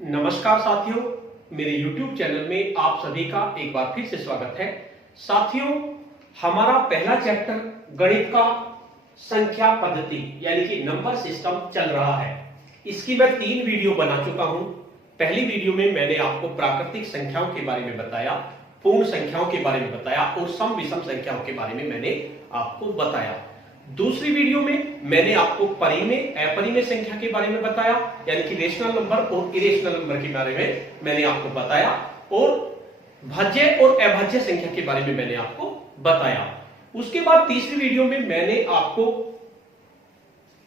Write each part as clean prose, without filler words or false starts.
नमस्कार साथियों, मेरे YouTube चैनल में आप सभी का एक बार फिर से स्वागत है। साथियों, हमारा पहला चैप्टर गणित का संख्या पद्धति यानी कि नंबर सिस्टम चल रहा है। इसकी मैं 3 वीडियो बना चुका हूं। पहली वीडियो में मैंने आपको प्राकृतिक संख्याओं के बारे में बताया, पूर्ण संख्याओं के बारे में बताया और सम विषम संख्याओं के बारे में मैंने आपको बताया। दूसरी वीडियो में मैंने आपको परिमेय अपरिमेय संख्या के बारे में बताया, यानी कि रेशनल नंबर और इरेशनल नंबर के बारे में मैंने आपको बताया और भाज्य और अभाज्य संख्या के बारे में मैंने आपको बताया। उसके बाद तीसरी वीडियो में मैंने आपको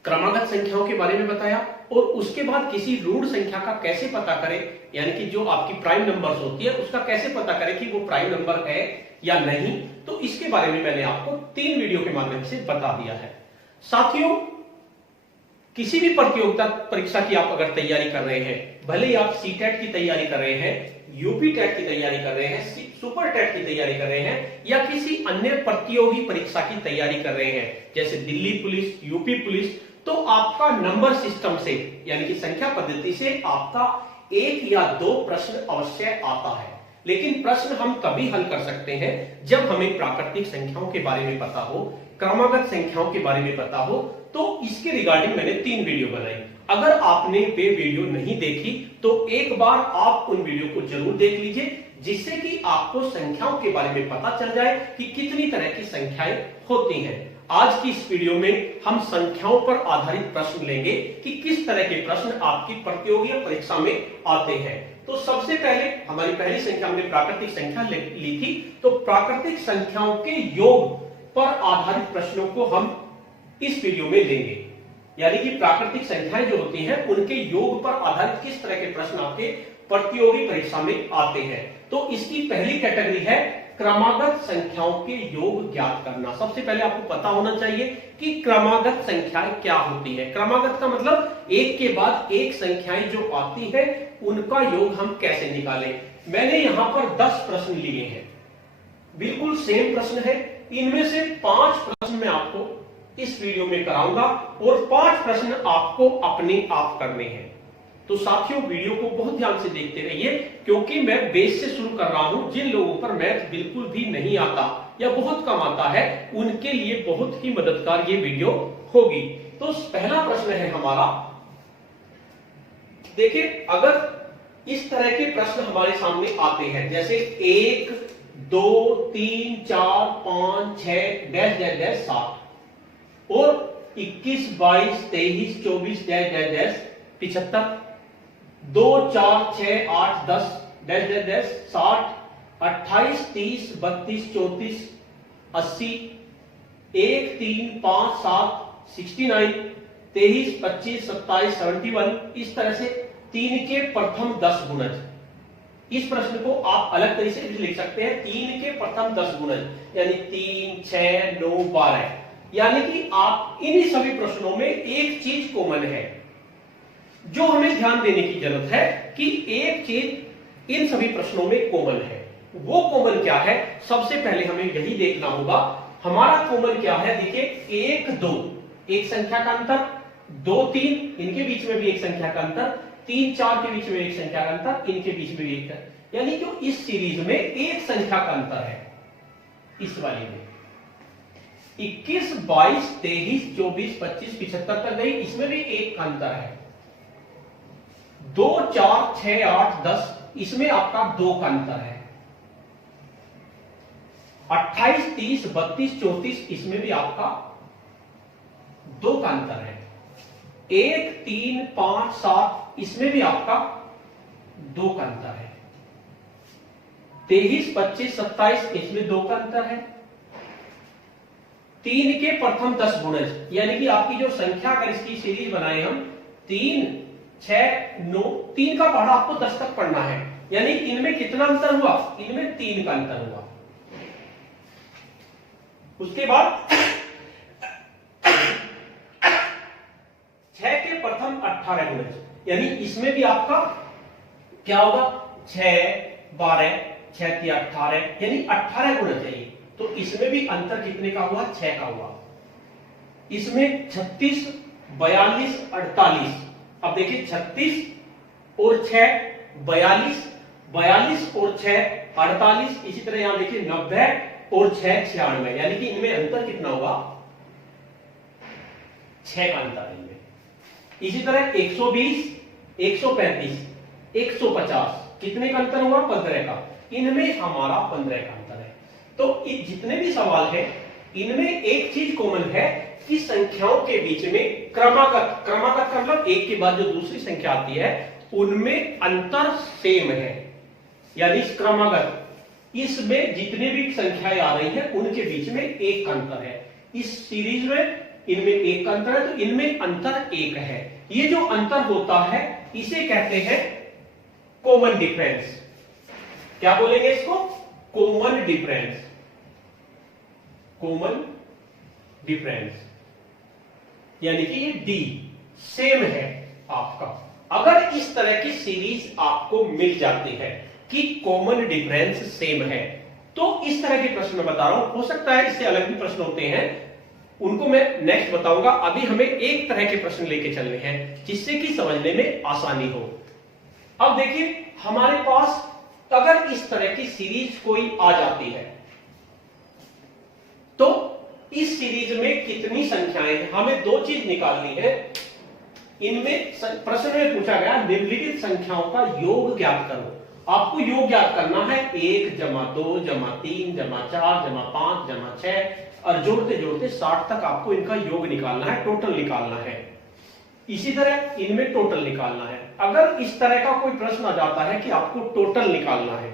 क्रमागत संख्याओं के बारे में बताया और उसके बाद किसी ऋण संख्या का कैसे पता करें, यानी कि जो आपकी प्राइम नंबर्स होती है उसका कैसे पता करें कि वो प्राइम नंबर है या नहीं, तो इसके बारे में मैंने आपको 3 वीडियो के माध्यम से बता दिया है। साथियों, किसी भी प्रतियोगिता परीक्षा की आप अगर तैयारी कर रहे हैं, भले ही आप सीटेट की तैयारी कर रहे हैं, यूपी टेट की तैयारी कर रहे हैं, सुपर टेट की तैयारी कर रहे हैं या किसी अन्य प्रतियोगी परीक्षा की तैयारी कर रहे हैं जैसे दिल्ली पुलिस, यूपी पुलिस, तो आपका नंबर सिस्टम से यानी कि संख्या पद्धति से आपका 1 या 2 प्रश्न अवश्य आता है। लेकिन प्रश्न हम तभी हल कर सकते हैं जब हमें प्राकृतिक संख्याओं के बारे में पता हो, क्रमागत संख्याओं के बारे में पता हो। तो इसके रिगार्डिंग मैंने 3 वीडियो बनाई। अगर आपने वे वीडियो नहीं देखी तो एक बार आप उन वीडियो को जरूर देख लीजिए, जिससे कि आपको संख्याओं के बारे में पता चल जाए कि कितनी तरह की संख्याएं होती हैं। आज की इस वीडियो में हम संख्याओं पर आधारित प्रश्न लेंगे कि किस तरह के प्रश्न आपकी प्रतियोगी परीक्षा में आते हैं। तो सबसे पहले हमारी पहली संख्या हमने प्राकृतिक संख्या ली थी, तो प्राकृतिक संख्याओं के योग पर आधारित प्रश्नों को हम इस वीडियो में लेंगे, यानी कि प्राकृतिक संख्याएं जो होती हैं उनके योग पर आधारित किस तरह के प्रश्न आपके प्रतियोगी परीक्षा में आते हैं। तो इसकी पहली कैटेगरी है क्रमागत संख्याओं के योग ज्ञात करना। सबसे पहले आपको पता होना चाहिए कि क्रमागत संख्याएं क्या होती है। क्रमागत का मतलब एक के बाद एक संख्याएं जो आती है उनका योग हम कैसे निकालें। मैंने यहां पर 10 प्रश्न लिए हैं, बिल्कुल सेम प्रश्न है। इनमें से 5 प्रश्न मैं आपको इस वीडियो में कराऊंगा और 5 प्रश्न आपको अपने आप करने हैं। तो साथियों, वीडियो को बहुत ध्यान से देखते रहिए, क्योंकि मैं बेस से शुरू कर रहा हूं। जिन लोगों पर मैथ बिल्कुल भी नहीं आता या बहुत कम आता है, उनके लिए बहुत ही मददगार ये वीडियो होगी। तो पहला प्रश्न है हमारा, देखिए, अगर इस तरह के प्रश्न हमारे सामने आते हैं जैसे 1, 2, 3, 4, 5, 6 डैश डैश डैश 7 और 21, 22, 23, 24 dash dash dash 75, 2, 4, 6, 8, 10 dash dash dash 60, 28, 30, 32, 34, 80, 1, 3, 5, 7 69, 23, 25, 27, 71, इस तरह से 3 के प्रथम 10 गुणज। इस प्रश्न को आप अलग तरीके से लिख सकते हैं, 3 के प्रथम 10 गुणज यानी 3, 6, 9, 12। यानी कि आप इन सभी प्रश्नों में एक चीज कॉमन है जो हमें ध्यान देने की जरूरत है कि एक चीज इन सभी प्रश्नों में कॉमन है। वो कॉमन क्या है, सबसे पहले हमें यही देखना होगा। हमारा कॉमन क्या है, देखिए 1, 2 एक संख्या का अंतर, 2, 3 इनके बीच में भी एक संख्या का अंतर, 3, 4 के बीच में एक संख्या का अंतर, इनके बीच में भी एक, यानी कि इस सीरीज में एक संख्या का अंतर है। इस वाली में 21, 22, 23, 24, 25, 75 तक गई, इसमें भी एक का अंतर है। 2, 4, 6, 8, 10 इसमें आपका 2 का अंतर है। 28, 30, 32, 34 इसमें भी आपका 2 का अंतर है। 1, 3, 5, 7 इसमें भी आपका 2 का अंतर है। 23, 25, 27 इसमें 2 का अंतर है। 3 के प्रथम 10 गुणज, यानी कि आपकी जो संख्या, अगर इसकी सीरीज बनाए हम 3, 6, 9, 3 का पढ़ा आपको 10 तक पढ़ना है, यानी इनमें कितना अंतर हुआ, इनमें 3 का अंतर हुआ। उसके बाद 6 के प्रथम 18 गुणज, यानी इसमें भी आपका क्या होगा, 6, 12, 6, 3, 18, यानी 18 गुणज चाहिए। तो इसमें भी अंतर कितने का हुआ, 6 का हुआ। इसमें 36, 42, 48, अब देखिए 36, और 6 42, 42 और 6 48, इसी तरह यहां देखिए 90 और 6 96, यानी कि इनमें अंतर कितना होगा, 6 का अंतर है इनमें। इसी तरह 120, 135, 150, कितने का अंतर हुआ, 15 का, इनमें हमारा 15 का अंतर है। तो जितने भी सवाल है इनमें एक चीज कॉमन है कि संख्याओं के बीच में क्रमागत का मतलब एक के बाद जो दूसरी संख्या आती है उनमें अंतर सेम है, यानी क्रमागत इसमें जितने भी संख्याएं आ रही है उनके बीच में एक अंतर है। इस सीरीज में इनमें एक अंतर है, तो इनमें अंतर एक है। ये जो अंतर होता है इसे कहते हैं कॉमन डिफरेंस। क्या बोलेंगे इसको, कॉमन डिफरेंस, कॉमन डिफरेंस, यानी कि ये डी सेम है आपका। अगर इस तरह की सीरीज आपको मिल जाती है कि कॉमन डिफरेंस सेम है, तो इस तरह के प्रश्न मैं बता रहा हूं, हो सकता है इससे अलग भी प्रश्न होते हैं, उनको मैं नेक्स्ट बताऊंगा। अभी हमें एक तरह के प्रश्न लेके चलने हैं जिससे कि समझने में आसानी हो। अब देखिए हमारे पास अगर इस तरह की सीरीज कोई आ जाती है तो इस सीरीज में कितनी संख्याएं हैं, हमें दो चीज निकालनी है। इनमें प्रश्न में पूछा गया निम्नलिखित संख्याओं का योग ज्ञात करो। आपको योग ज्ञात करना है 1 जमा 2 जमा 3 जमा 4 जमा 5 जमा 6 और जोड़ते जोड़ते 60 तक आपको इनका योग निकालना है, टोटल निकालना है। इसी तरह इनमें टोटल निकालना है। अगर इस तरह का कोई प्रश्न आ जाता है कि आपको टोटल निकालना है,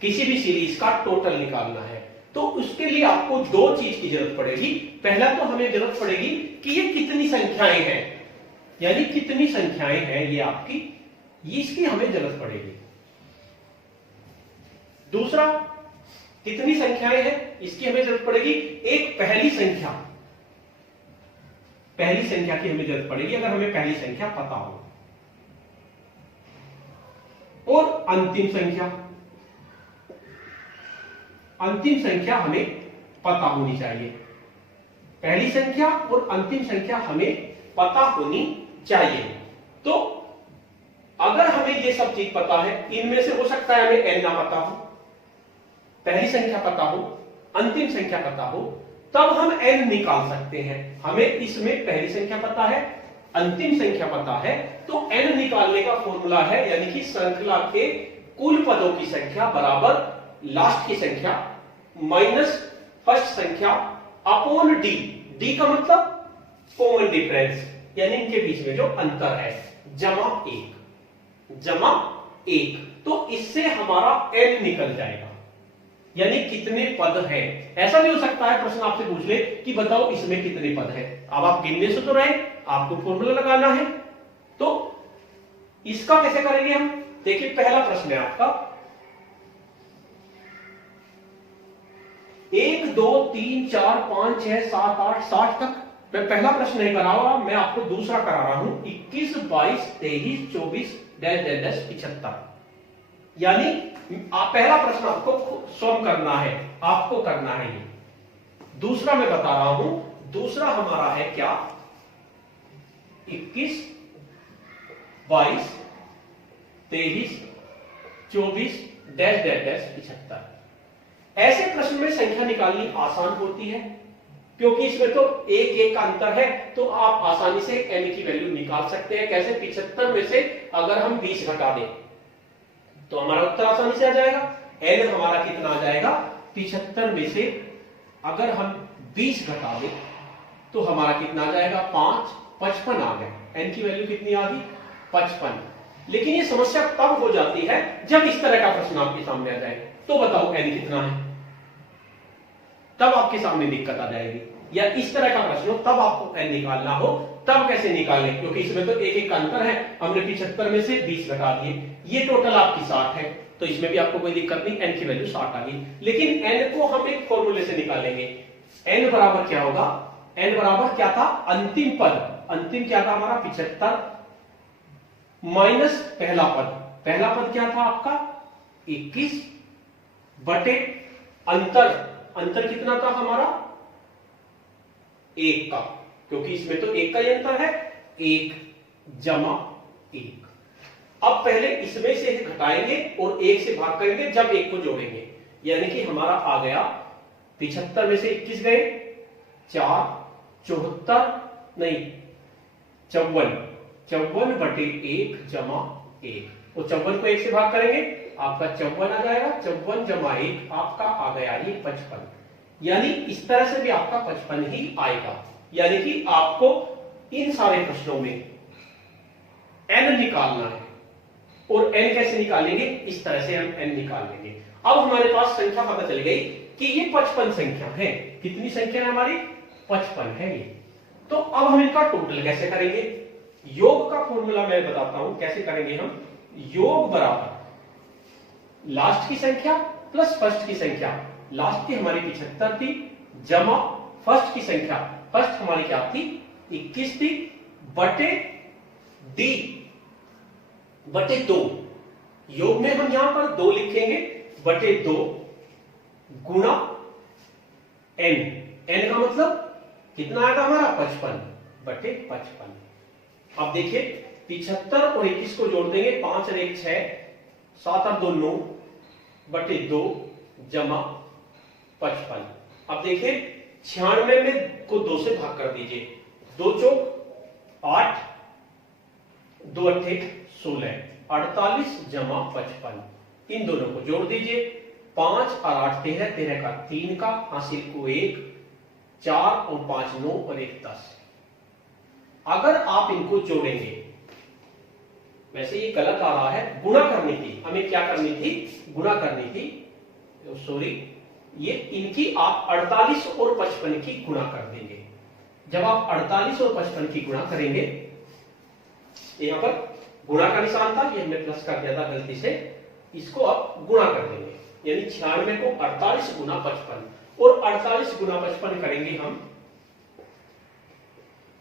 किसी भी सीरीज का टोटल निकालना है, तो उसके लिए आपको दो चीज की जरूरत पड़ेगी। पहला तो हमें जरूरत पड़ेगी कि ये कितनी संख्याएं हैं, यानी कितनी संख्याएं हैं ये आपकी, इसकी हमें जरूरत पड़ेगी। दूसरा कितनी संख्याएं हैं इसकी हमें जरूरत पड़ेगी। एक पहली संख्या की हमें जरूरत पड़ेगी अगर हमें पहली संख्या पता हो, और अंतिम संख्या हमें पता होनी चाहिए। पहली संख्या और अंतिम संख्या हमें पता होनी चाहिए। तो अगर हमें ये सब चीज पता है, इनमें से हो सकता है हमें n ना पता हो, पहली संख्या पता हो, अंतिम संख्या पता हो, तब हम n निकाल सकते हैं। हमें इसमें पहली संख्या पता है, अंतिम संख्या पता है, तो n निकालने का फॉर्मूला है, यानी कि श्रृंखला के कुल पदों की संख्या बराबर लास्ट की संख्या माइनस फर्स्ट संख्या अपॉन डी। डी का मतलब कॉमन डिफरेंस, यानी इनके बीच में जो अंतर है, जमा 1। तो इससे हमारा n निकल जाएगा, यानी कितने पद हैं। ऐसा भी हो सकता है प्रश्न आपसे पूछ ले कि बताओ इसमें कितने पद हैं। अब आप गिनने से तो रहे, आपको फॉर्मूला लगाना है, तो इसका कैसे करेंगे हम। देखिए पहला प्रश्न है आपका 1 2 3 4 5 6 7 8 60 तक। मैं पहला प्रश्न नहीं करा रहा, मैं आपको दूसरा करा रहा हूं 21 22 23 24 डैश डैश डैश 75, यानी पहला प्रश्न आपको स्वयं करना है, आपको करना है ये। दूसरा मैं बता रहा हूं, दूसरा हमारा है क्या 21 22 23 24 डैश डैश डैश 75। ऐसे प्रश्न में संख्या निकालनी आसान होती है क्योंकि इसमें तो एक एक का अंतर है, तो आप आसानी से n की वैल्यू निकाल सकते हैं। कैसे, 75 में से अगर हम 20 घटा दें तो हमारा उत्तर आसानी से आ जाएगा। n हमारा कितना आ जाएगा, 75 में से अगर हम 20 घटा दें तो हमारा कितना आ जाएगा, 5 55 आ गया। n की वैल्यू कितनी आ गई, 55। लेकिन ये समस्या तब हो जाती है जब इस तरह का प्रश्न आपके सामने आ जाए, तो बताओ n कितना है, तब आपके सामने दिक्कत आ जाएगी। या इस तरह का प्रश्न हो तब आपको n निकालना हो, तब कैसे निकालें, क्योंकि इसमें तो एक एक का अंतर है। हमने 75 में से 20 घटा दिए, ये टोटल आपकी 60 है, तो इसमें भी आपको कोई दिक्कत नहीं, n की वैल्यू 60 आ गई। लेकिन n को हम एक फॉर्मूले से निकालेंगे। n बराबर क्या होगा, n बराबर क्या था, अंतिम पद, अंतिम क्या था हमारा 75 माइनस पहला पद। पहला पद क्या था आपका 21 बटे अंतर, अंतर कितना था हमारा 1 का, क्योंकि इसमें तो 1 का ही अंतर है, 1 जमा 1। अब पहले इसमें से घटाएंगे और 1 से भाग करेंगे जब 1 को जोड़ेंगे, यानी कि हमारा आ गया 75 में से 21 गए 4, 74 नहीं 54 बटे 1 जमा 1, और 54 को 1 से भाग करेंगे आपका 54 आ जाएगा, 54 जमा 1 आपका आ गया ये 55, यानी इस तरह से भी आपका 55 ही आएगा। यानी कि आपको इन सारे प्रश्नों में n निकालना है, और n कैसे निकालेंगे, इस तरह से हम n निकाल लेंगे। अब हमारे पास संख्या पता चल गई कि ये 55 संख्या है। कितनी संख्या है हमारी, 55 है ये। तो अब हम इनका टोटल कैसे करेंगे, योग का फॉर्मूला मैं बताता हूं कैसे करेंगे हम। योग बराबर लास्ट की संख्या प्लस फर्स्ट की संख्या, लास्ट की हमारी 75 थी जमा फर्स्ट की संख्या, फर्स्ट हमारी क्या थी 21 थी, बटे डी बटे 2, योग में हम यहां पर 2 लिखेंगे, बटे 2 गुणा n, n का मतलब कितना आएगा हमारा 55 बटे 55। अब देखिए 75 और 21 को जोड़ देंगे, 5 और 1 6, 7 और 2 9 बटे 2 जमा 55। अब देखिए 96 में को 2 से भाग कर दीजिए, 2 चौक 8, 2 अट्ठे 16, 48 जमा 55, इन दोनों को जोड़ दीजिए, 5 और 8 13, 13 का 3 का हासिल को 1, 4 और 5 9 और 1 10। अगर आप इनको जोड़ेंगे, वैसे ये गलत आ रहा है, गुणा करनी थी हमें, क्या करनी थी, गुणा करनी थी, सॉरी ये इनकी आप 48 और 55 की गुणा कर देंगे। जब आप 48 और 55 की गुणा करेंगे, यहां पर गुणा का निशान था, ये हमने प्लस कर दिया था गलती से, इसको आप गुणा कर देंगे, यानी 96 को 48 गुना 55, और 48 गुना 55 करेंगे हम,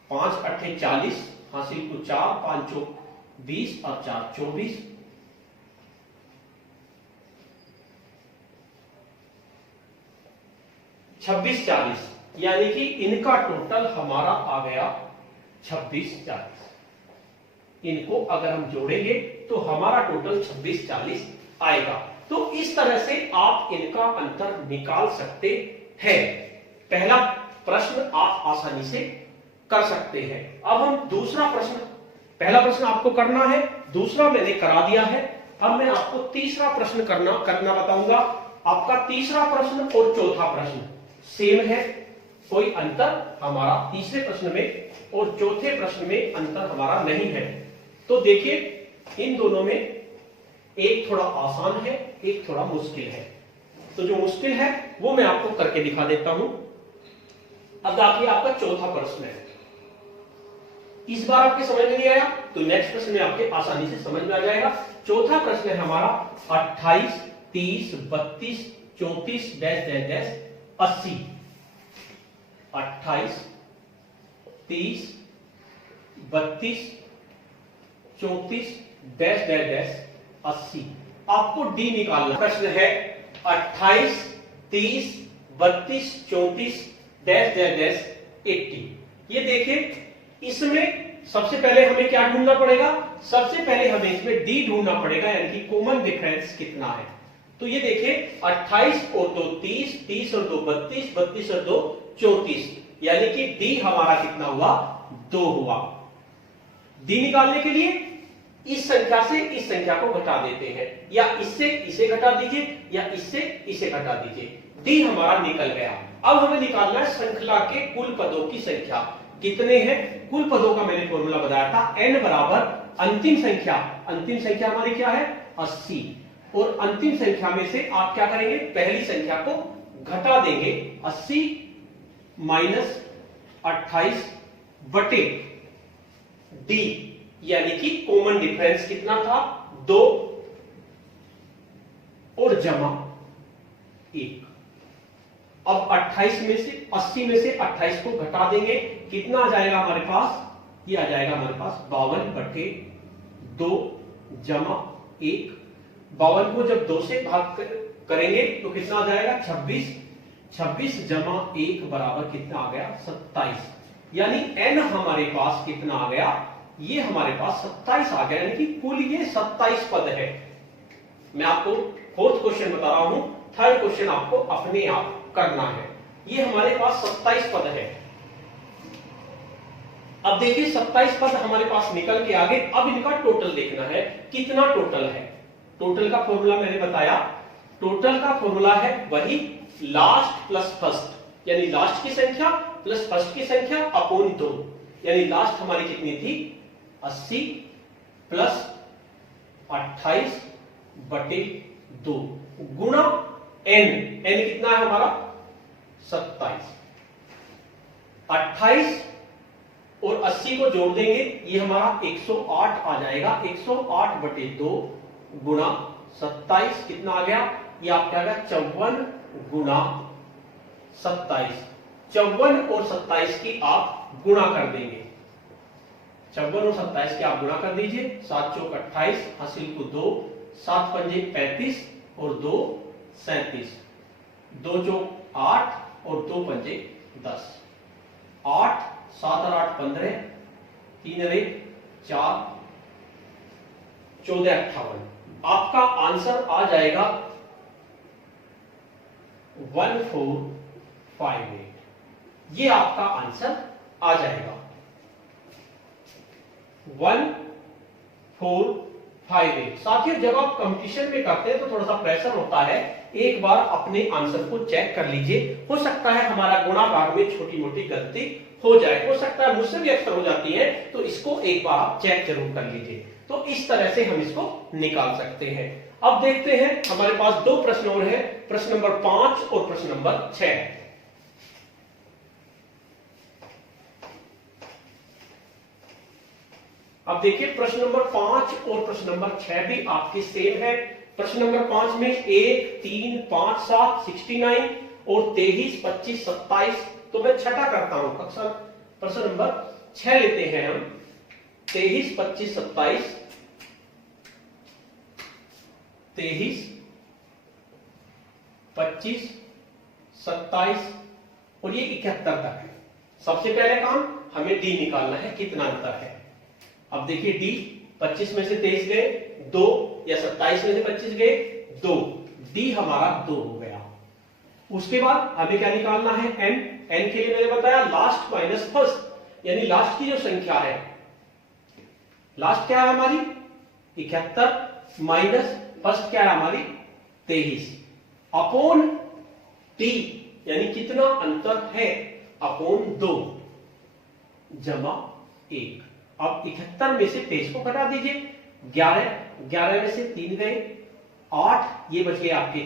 5 अट्ठे 40, हासिल को 4, 5 चौक 20 और 4 24, 26 40, यानी कि इनका टोटल हमारा आ गया 26 40। इनको अगर हम जोड़ेंगे तो हमारा टोटल 26 40 आएगा। तो इस तरह से आप इनका अंतर निकाल सकते हैं। पहला प्रश्न आप आसानी से कर सकते हैं। अब हम दूसरा प्रश्न, पहला प्रश्न आपको करना है, दूसरा मैंने करा दिया है। अब मैं आपको तीसरा प्रश्न करना बताऊंगा। आपका तीसरा प्रश्न और चौथा प्रश्न सेम है, कोई अंतर हमारा तीसरे प्रश्न में और चौथे प्रश्न में अंतर हमारा नहीं है। तो देखिए इन दोनों में एक थोड़ा आसान है, एक थोड़ा मुश्किल है। तो जो मुश्किल है वो मैं आपको करके दिखा देता हूं। अब देखिए आपका चौथा प्रश्न है, इस बार आपके समझ में नहीं आया तो नेक्स्ट प्रश्न में आपके आसानी से समझ में आ जाएगा। चौथा प्रश्न है हमारा 28 30 32 34 dash dash dash 80। 28 30 32 34 dash dash dash 80। आपको डी निकालना। प्रश्न है 28 30 32 34 डैश डैश डैश 80। ये देखिए इसमें सबसे पहले हमें क्या ढूंढना पड़ेगा, सबसे पहले हमें इसमें डी ढूंढना पड़ेगा, यानी कि कॉमन डिफरेंस कितना है। तो ये देखिए 28 और 2 30, 30 और 2 32, 32 और 2 34, यानी कि डी हमारा कितना हुआ 2 हुआ। डी निकालने के लिए इस संख्या से इस संख्या को घटा देते हैं, या इससे इसे घटा दीजिए या इससे इसे घटा दीजिए, डी हमारा निकल गया। अब हमें निकालना है श्रृंखला के कुल पदों की संख्या कितने हैं। कुल पदों का मैंने फॉर्मूला बताया था, n बराबर अंतिम संख्या, अंतिम संख्या हमारी क्या है 80, और अंतिम संख्या में से आप क्या करेंगे, पहली संख्या को घटा देंगे, 80 माइनस 28 बटे डी, यानी कि कॉमन डिफरेंस कितना था 2 और जमा 1। अब 28 में से 80 में से 28 को घटा देंगे, कितना आ जाएगा हमारे पास, ये आ जाएगा हमारे पास 52 बटे 2 जमा 1। 52 को जब 2 से भाग करेंगे तो कितना आ जाएगा 26, 26 जमा 1 बराबर कितना आ गया 27, यानी n हमारे पास कितना आ गया ये हमारे पास 27 आ गया, यानी कि कुल ये 27 पद है। मैं आपको फोर्थ क्वेश्चन बता रहा हूं, थर्ड क्वेश्चन आपको अपने आप करना है। ये हमारे पास 27 पद है। अब देखिए 27 पद हमारे पास निकल के आगे, अब इनका टोटल देखना है, कितना टोटल है। टोटल का फॉर्मूला मैंने बताया, टोटल का फॉर्मूला है वही लास्ट प्लस फर्स्ट, यानी लास्ट की संख्या प्लस फर्स्ट की संख्या अपॉन 2, यानी लास्ट हमारी कितनी थी 80 प्लस 28 बटे 2 गुणा n, n कितना है हमारा 27, 28 और 80 को जोड़ देंगे, ये हमारा 108 आ जाएगा। 108 बटे 2 गुणा 27 कितना आ गया, ये आपका आ गया 54 गुणा 27। 54 और 27 की आप गुणा कर देंगे, 54 और 27 की आप गुणा कर दीजिए। 7 चौक 28, हासिल को 2, 7 पंजे 35 और 2 37, 2 चौक 8 और 2 पंजे 10, 8 7 और 8 15, 3 और 1 4, 14 58। आपका आंसर आ जाएगा 1458, ये आपका आंसर आ जाएगा 1458। साथियों जब आप कंपटीशन में करते हैं तो थोड़ा सा प्रेशर होता है, एक बार अपने आंसर को चेक कर लीजिए। हो सकता है हमारा गुणा भाग में छोटी मोटी गलती हो जाए, हो सकता है मुझसे भी अक्सर हो जाती है, तो इसको एक बार आप चेक जरूर कर लीजिए। तो इस तरह से हम इसको निकाल सकते हैं। अब देखते हैं हमारे पास 2 प्रश्न और हैं, प्रश्न नंबर 5 और प्रश्न नंबर 6। अब देखिए प्रश्न नंबर 5 और प्रश्न नंबर 6 भी आपके सेम है। प्रश्न नंबर 5 में 1 3 5 7 69 और 23 25 27, तो मैं छठा करता हूं कक्षा। प्रश्न नंबर 6 लेते हैं हम, 23 25 27, 23 25 27 और ये 71 तक है। सबसे पहले काम हमें डी निकालना है, कितना अंतर है। अब देखिए डी, 25 में से 23 गए 2, या 27 में से 25 गए 2, डी हमारा 2 हो गया। उसके बाद हमें क्या निकालना है, एन। एन के लिए मैंने बताया लास्ट माइनस फर्स्ट, यानी लास्ट की जो संख्या है, लास्ट क्या है हमारी 71 माइनस फर्स्ट क्या है हमारी 23, अपॉन टी, यानी कितना अंतर है अपॉन 2 जमा 1। अब 71 में से 23 को घटा दीजिए, 11 में से 3 गए 8, ये बच गए आपके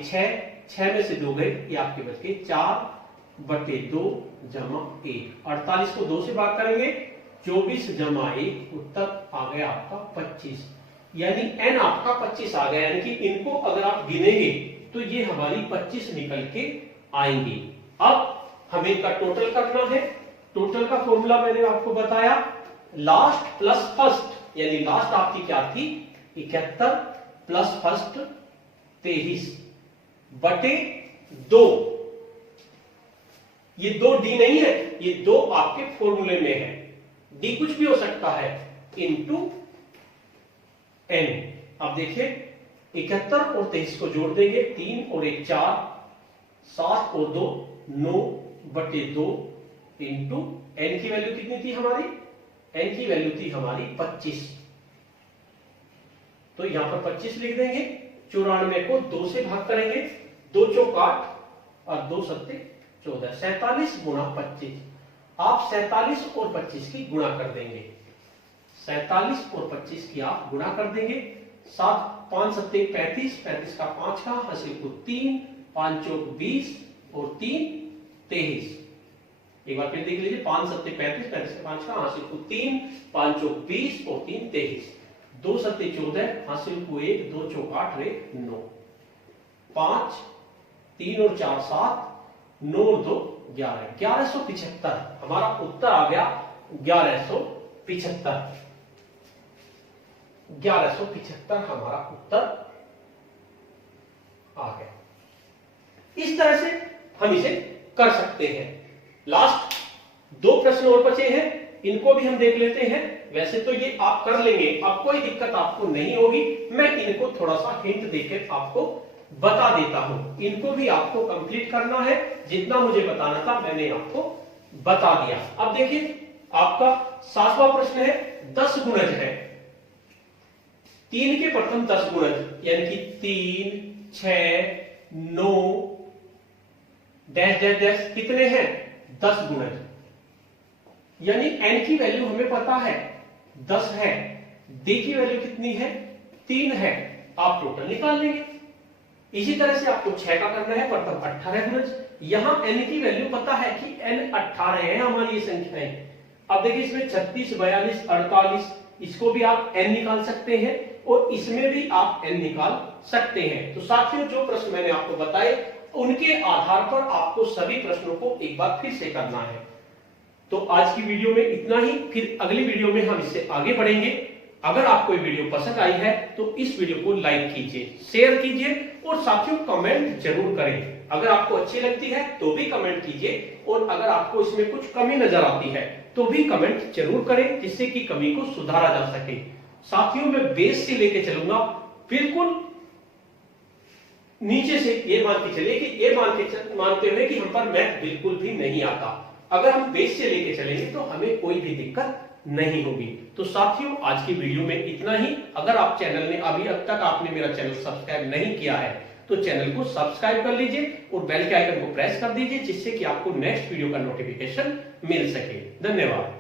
6 में से 2 गए, ये आपके बच गए 4 बटे 2 जमा 1। 48 को 2 से भाग करेंगे, 24 जमा 1, उत्तर आ गया आपका 25, यानी n आपका 25 आ गया। यानी कि इनको अगर आप गिनेंगे तो ये हमारी 25 निकल के आएंगे। अब हमें इनका टोटल करना है। टोटल का फॉर्मूला मैंने आपको बताया, लास्ट प्लस फर्स्ट, यानी लास्ट आपकी क्या थी 71 प्लस फर्स्ट 23 बटे 2। ये 2 डी नहीं है, ये 2 आपके फॉर्मूले में है, डी कुछ भी हो सकता है, इनटू एन। अब देखिए 71 और 23 को जोड़ देंगे, 3 और 1 4, 7 और 2 9 बटे 2 इंटू एन की वैल्यू कितनी थी हमारी, एन की वैल्यू थी हमारी 25, तो यहां पर 25 लिख देंगे। 94 को 2 से भाग करेंगे, 2 चौक 8 और 2 सत्ते 14, 47 गुणा 25। आप 47 और 25 की गुणा कर देंगे, 47 और 25 की आप गुणा कर देंगे। 7 5 सत्ते 35, 35 का 5 का हासिल को 3, 5 चौक 20 और 3 23। एक बार फिर देख लीजिए, 5 सत्ते 35, 35 का 5 का हासिल को 3, 5 चौक 20 और 3 23, 2 सत्ते 14, हासिल को 1, 2 चौक 8 रे 9, 5 3 और 4 7, 9 और 2 11, 1175 हमारा उत्तर आ गया। 1175 हमारा उत्तर आ गया। इस तरह से हम इसे कर सकते हैं। लास्ट 2 प्रश्न और बचे हैं, इनको भी हम देख लेते हैं। वैसे तो ये आप कर लेंगे, अब कोई दिक्कत आपको नहीं होगी। मैं इनको थोड़ा सा हिंट देकर आपको बता देता हूं। इनको भी आपको कंप्लीट करना है, जितना मुझे बताना था मैंने आपको बता दिया। अब देखिए आपका 7वां प्रश्न है, 10 गुणज है। 3 के प्रथम 10 गुणज यानी कि 3, 6, 9 डैश डैश डैश कितने हैं? 10 गुणज। यानी n की वैल्यू हमें पता है 10 है, d की वैल्यू कितनी है? 3 है। आप टोटल निकाल लेंगे। इसी तरह से आपको 6 का करना है, प्रथम 18 गुणज। यहां n की वैल्यू पता है कि n 18 है हमारी ये संख्याएं। अब देखिए इसमें 36, 42, 48, इसको भी आप n निकाल सकते हैं और इसमें भी आप n निकाल सकते हैं। तो साथियों जो प्रश्न मैंने आपको बताए उनके आधार पर आपको सभी प्रश्नों को एक बार फिर से करना है। तो आज की वीडियो में इतना ही, फिर अगली वीडियो में हम इससे आगे बढ़ेंगे। अगर आपको ये वीडियो पसंद आई है तो इस वीडियो को लाइक कीजिए, शेयर कीजिए और साथियों कमेंट जरूर करें। अगर आपको अच्छी लगती है तो भी कमेंट कीजिए और अगर आपको इसमें कुछ कमी नजर आती है तो भी कमेंट जरूर करें, जिससे कि कमी को सुधारा जा सके। साथियों मैं बेस से लेके चलूंगा, बिल्कुल नीचे से ये मान के चलिए कि ये मानते हुए कि हम पर मैथ बिल्कुल भी नहीं आता। अगर हम बेस से लेके चलेंगे तो हमें कोई भी दिक्कत नहीं होगी। तो साथियों आज की वीडियो में इतना ही। अगर आप चैनल ने अभी तक आपने मेरा चैनल सब्सक्राइब नहीं किया है तो चैनल को सब्सक्राइब कर लीजिए और बेल के आइकन को प्रेस कर दीजिए, जिससे कि आपको नेक्स्ट वीडियो का नोटिफिकेशन मिल सके। धन्यवाद।